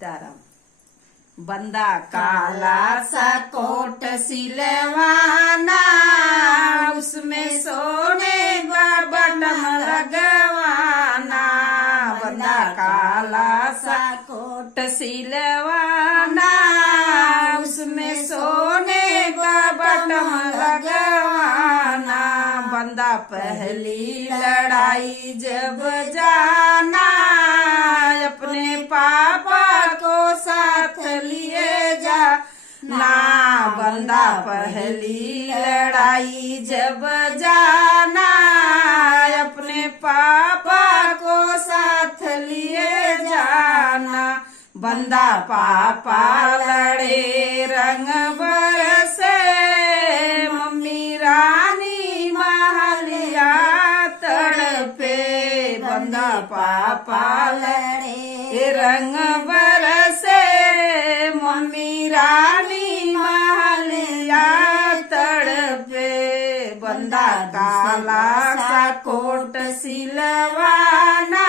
ताराम बंदा काला सा कोट सिलवाना, उसमें सोने का बटन लगवाना। बंदा काला सा कोट सिलवाना, उसमें सोने का बटन लगवाना। बंदा पहली लड़ाई जब जाना, अपने पापा को साथ लिए जा ना। बंदा पहली लड़ाई जब जाना, अपने पापा को साथ लिए जाना। बंदा पापा लड़े रंग बरसे, मम्मी रानी महलिया तड़पे। बंदा पापा लड़े रंग बरसे, मम्मी रानी महलिया तड़पे। बंदा काला सा कोट सिलवाना,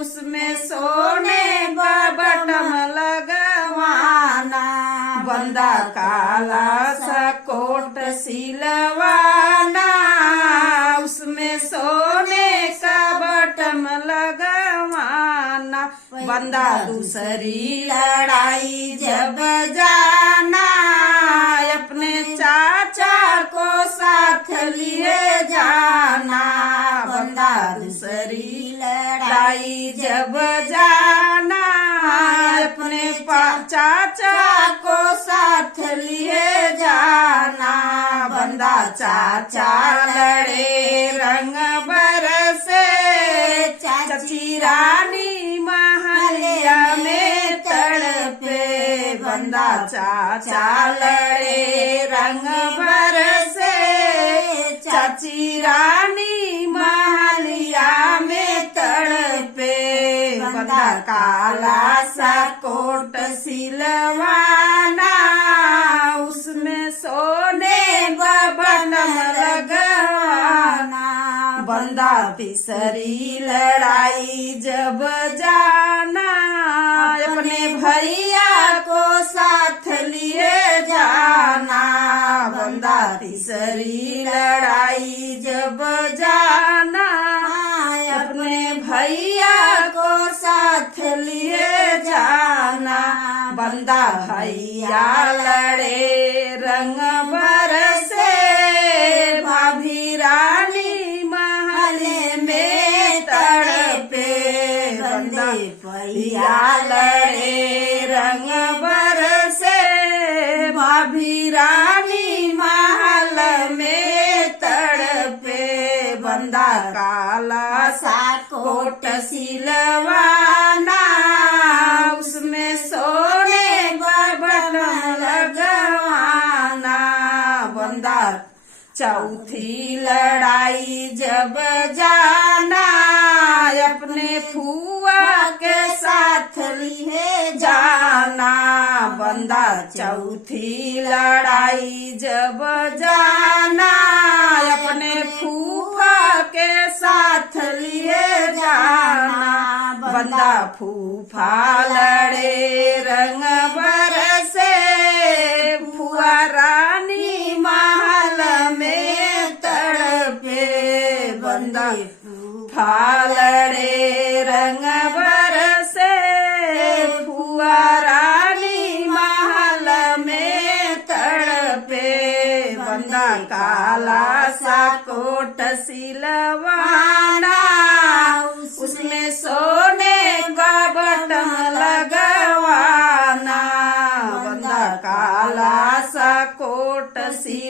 उसमें सोने का बटन लगवाना। बंदा काला सा कोट सिलवाना, उसमें सोने का बटन लगवाना। बंदा दूसरी लड़ाई जब जाना, अपने चाचा को साथ लिए जाना। बंदा दूसरी लड़ाई जब जाना, अपने चाचा को साथ लिए जाना। बंदा चाचा लड़े रंग बरसे, चाची रानी महलिया में तड़पे। बंदा चाचा लड़े रंग बरसे, चाची रानी महलिया में तड़पे। बंदा काला सा कोट सिलवाना, उसमें सोने का बटन लगवाना। बंदा तीसरी लड़ाई जब जाना, अपने भैया को साथ लिए जाना। बंदा तीसरी लड़ाई जब जाना, अपने भैया को साथ लिए जाना। बंदा भैया लड़े रंग बरसे, भाभी रानी महले में तड़पे। बंदा भैया लड़े रंग बरसे, भाभी रानी महल में तड़पे। बंदा काला सा कोट सिलवाना, उसमें सोने का बटन लगवाना। बंदा चौथी लड़ाई जब जाना, अपने फुआ के साथ लिए जाना। बंदा चौथी लड़ाई जब जाना, अपने फूफा के साथ लिए जाना। बंदा फूफा लड़े रंग बरसे, फुआ रानी महल में तड़पे। बंदा फूफा लड़े रंग बरसे, फुआ रानी महल में तड़पे। बंदा काला सा कोट सिलवाना, उसमें सोने का बटन लगवाना। बंदा काला सा कोट सिलवाना,